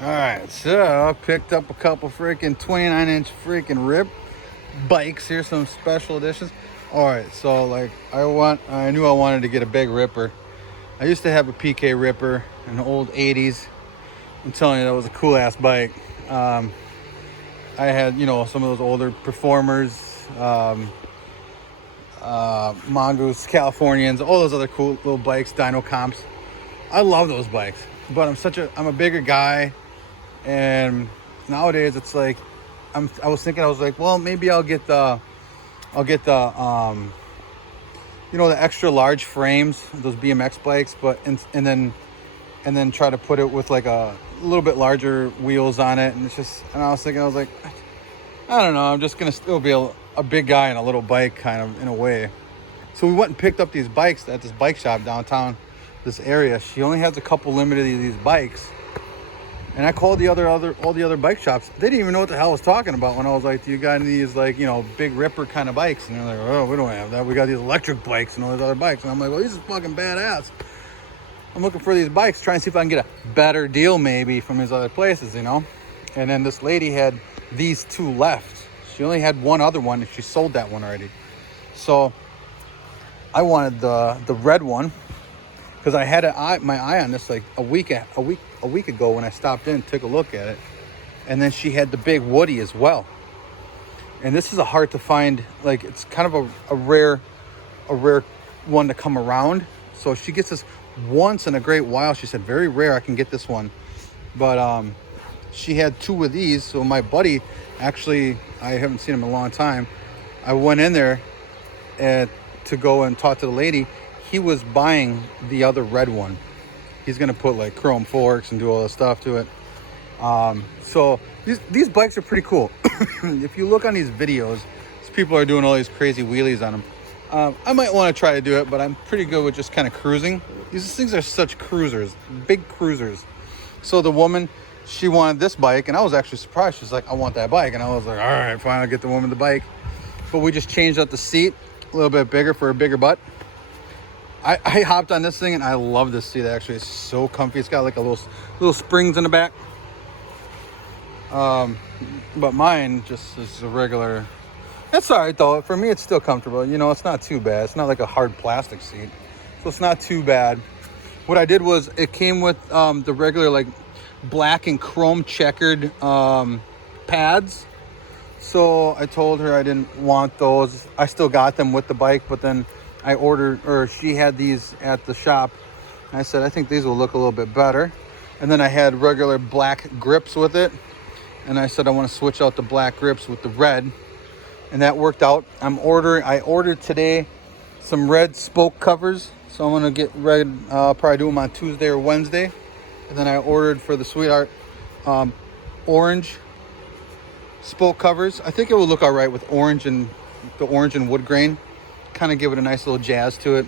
All right, so I picked up a couple freaking 29-inch freaking rip bikes. Here's some special editions. All right, so like I knew I wanted to get a big ripper. I used to have a PK Ripper, an old 80s. I'm telling you, that was a cool ass bike. I had, some of those older performers, Mongoose, Californians, all those other cool little bikes, Dyno Comps. I love those bikes, but I'm a bigger guy, and nowadays it's like, I was like, well, maybe I'll get the extra large frames, those BMX bikes, but and then try to put it with like a little bit larger wheels on it. And I was like, I don't know, I'm just gonna still be a big guy in a little bike, kind of, in a way. So we went and picked up these bikes at this bike shop downtown, this area. She only has a couple limited of these bikes. And I called all the other bike shops. They didn't even know what the hell I was talking about when I was like, do you got any of these, like, big ripper kind of bikes? And they're like, oh, we don't have that. We got these electric bikes and all these other bikes. And I'm like, well, these are fucking badass. I'm looking for these bikes, trying to see if I can get a better deal maybe from these other places, And then this lady had these two left. She only had one other one, and she sold that one already. So I wanted the red one, because I had my eye on this like a week ago when I stopped in, took a look at it. And then she had the big Woody as well. And this is a hard to find, like, it's kind of a rare one to come around. So she gets this once in a great while. She said, very rare I can get this one. But she had two of these. So my buddy, actually, I haven't seen him in a long time. I went in there to go and talk to the lady. He was buying the other red one. He's gonna put like chrome forks and do all this stuff to it. So these bikes are pretty cool. If you look on these videos, these people are doing all these crazy wheelies on them. I might want to try to do it, but I'm pretty good with just kind of cruising. These things are such cruisers, big cruisers. So the woman, she wanted this bike, and I was actually surprised. She's like, I want that bike. And I was like, all right, fine, I'll get the woman the bike. But we just changed out the seat a little bit bigger for a bigger butt. I hopped on this thing, and I love this seat. Actually, it's so comfy. It's got like a little springs in the back. But mine just is a regular. That's all right though. For me, it's still comfortable. It's not too bad. It's not like a hard plastic seat, so it's not too bad. What I did was, it came with the regular, like, black and chrome checkered pads. So I told her I didn't want those. I still got them with the bike, but then she had these at the shop. And I said, I think these will look a little bit better. And then I had regular black grips with it. And I said, I want to switch out the black grips with the red. And that worked out. I ordered today some red spoke covers. So I'm going to get red, probably do them on Tuesday or Wednesday. And then I ordered for the Sweetheart orange spoke covers. I think it will look all right with orange and wood grain. Kind of give it a nice little jazz to it.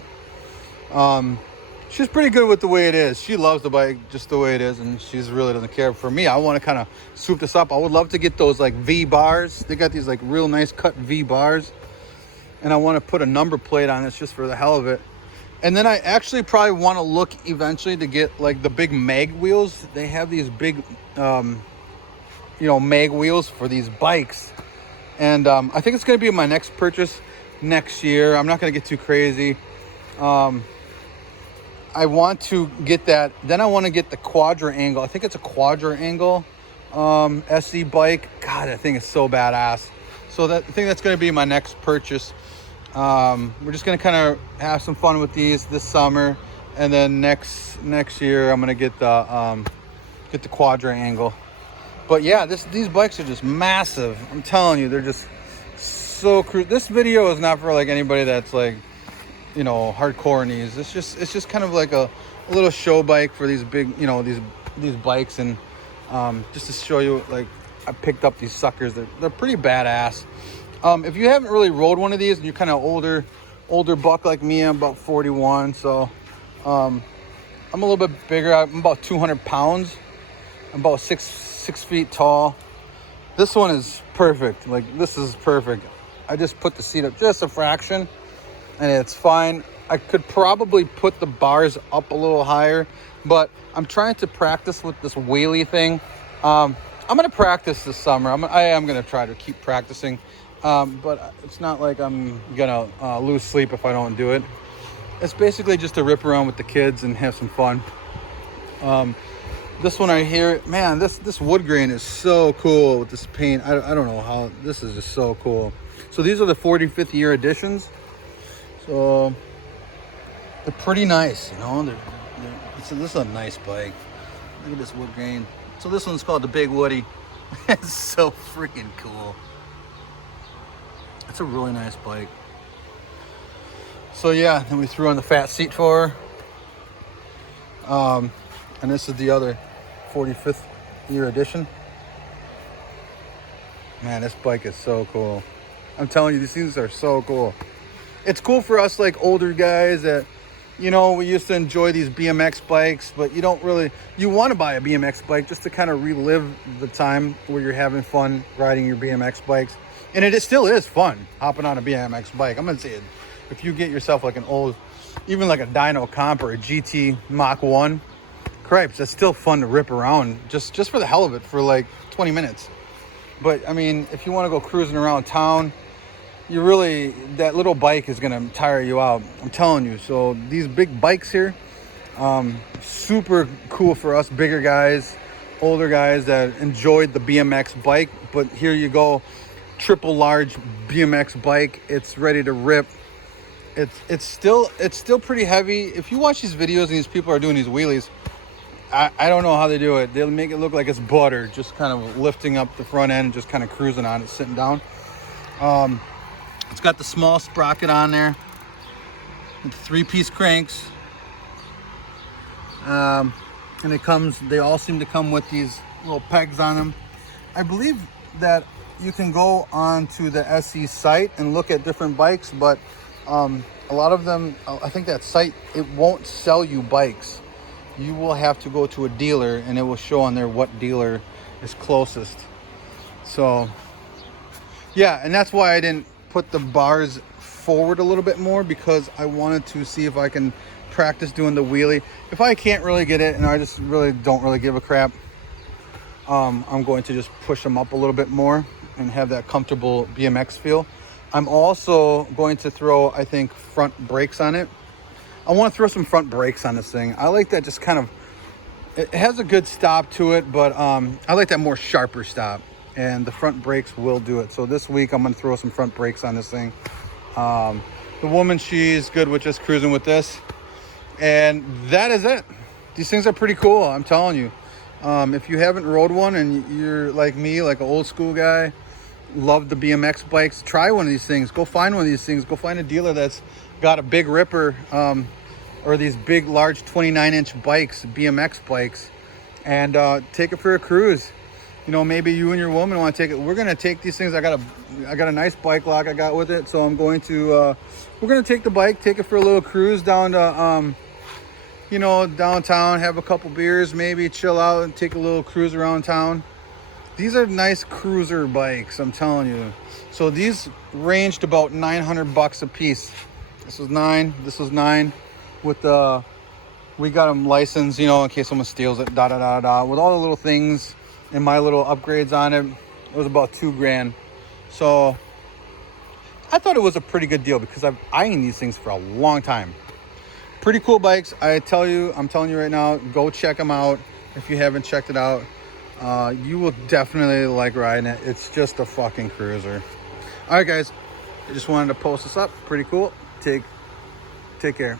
She's pretty good with the way it is. She loves the bike just the way it is, and she really doesn't care. For me, I want to kind of swoop this up. I would love to get those like V bars. They got these like real nice cut V bars, and I want to put a number plate on this just for the hell of it. And then I actually probably want to look eventually to get like the big mag wheels. They have these big mag wheels for these bikes, and I think it's going to be my next purchase next year. I'm not going to get too crazy. I want to get that. Then I want to get the Quadra Angle. I think it's a Quadra Angle SE bike. God, that thing is so badass. So I think that's going to be my next purchase. We're just going to kind of have some fun with these this summer, and then next year I'm going to get the Quadra Angle. But yeah, these bikes are just massive. I'm telling you, they're just so this video is not for like anybody that's like, hardcore in these. It's just kind of like a little show bike for these big, these bikes, and just to show you, like, I picked up these suckers. They're pretty badass. If you haven't really rode one of these and you're kind of older buck like me, I'm about 41, so I'm a little bit bigger. I'm about 200 pounds. I'm about six feet tall. This one is perfect. Like, this is perfect. I just put the seat up just a fraction, and it's fine. I could probably put the bars up a little higher, But I'm trying to practice with this wheelie thing. I'm gonna practice this summer. I am gonna try to keep practicing, but it's not like I'm gonna lose sleep if I don't do it. It's basically just to rip around with the kids and have some fun. This one right here, man, this wood grain is so cool with this paint. I don't know how, this is just so cool. So these are the 45th year editions. So they're pretty nice, you know. This is a nice bike. Look at this wood grain. So this one's called the Big Woody. It's so freaking cool. It's a really nice bike. So yeah, then we threw on the fat seat for her. And this is the other 45th year edition. Man, this bike is so cool. I'm telling you, these things are so cool. It's cool for us like older guys that, you know, we used to enjoy these BMX bikes, but you don't really, you want to buy a BMX bike just to kind of relive the time where you're having fun riding your BMX bikes. And it still is fun hopping on a BMX bike. I'm going to say it. If you get yourself like an old, even like a Dyno Comp or a GT Mach 1, cripes, that's still fun to rip around just for the hell of it for like 20 minutes. But I mean, if you want to go cruising around town, you really, that little bike is gonna tire you out. I'm telling you. So these big bikes here, super cool for us bigger guys, older guys that enjoyed the BMX bike. But here you go, triple large BMX bike. It's ready to rip. It's still pretty heavy. If you watch these videos and these people are doing these wheelies, I don't know how they do it. They'll make it look like it's butter, just kind of lifting up the front end and just kind of cruising on it, sitting down. It's got the small sprocket on there with the 3-piece cranks. And they all seem to come with these little pegs on them. I believe that you can go onto the SE site and look at different bikes, but a lot of them, I think that site, it won't sell you bikes. You will have to go to a dealer and it will show on there what dealer is closest. So yeah, and that's why I didn't put the bars forward a little bit more, because I wanted to see if I can practice doing the wheelie. If I can't really get it and I just really don't really give a crap, I'm going to just push them up a little bit more and have that comfortable BMX feel. I'm also going to throw, I think, front brakes on it. I want to throw some front brakes on this thing. I like that, just kind of, it has a good stop to it, but I like that more sharper stop, and the front brakes will do it. So this week I'm going to throw some front brakes on this thing. The woman, she's good with just cruising with this, and that is it. These things are pretty cool, I'm telling you. If you haven't rode one and you're like me, like an old school guy, love the BMX bikes, try one of these things. Go find one of these things. Go find a dealer that's got a big ripper, or these big large 29-inch bikes, BMX bikes, and take it for a cruise. You know, maybe you and your woman want to take it. We're gonna take these things. I got a nice bike lock I got with it, so I'm going to we're gonna take the bike, take it for a little cruise down to you know, downtown, have a couple beers, maybe chill out and take a little cruise around town. These are nice cruiser bikes, I'm telling you. So these ranged about $900 a piece. This was 9, this was 9. With the, we got them licensed, you know, in case someone steals it, with all the little things and my little upgrades on it. It was about $2,000. So I thought it was a pretty good deal, because I've eyeing these things for a long time. Pretty cool bikes. I'm telling you right now, go check them out if you haven't checked it out. You will definitely like riding it. It's just a fucking cruiser. All right, guys, I just wanted to post this up. Pretty cool. Take care.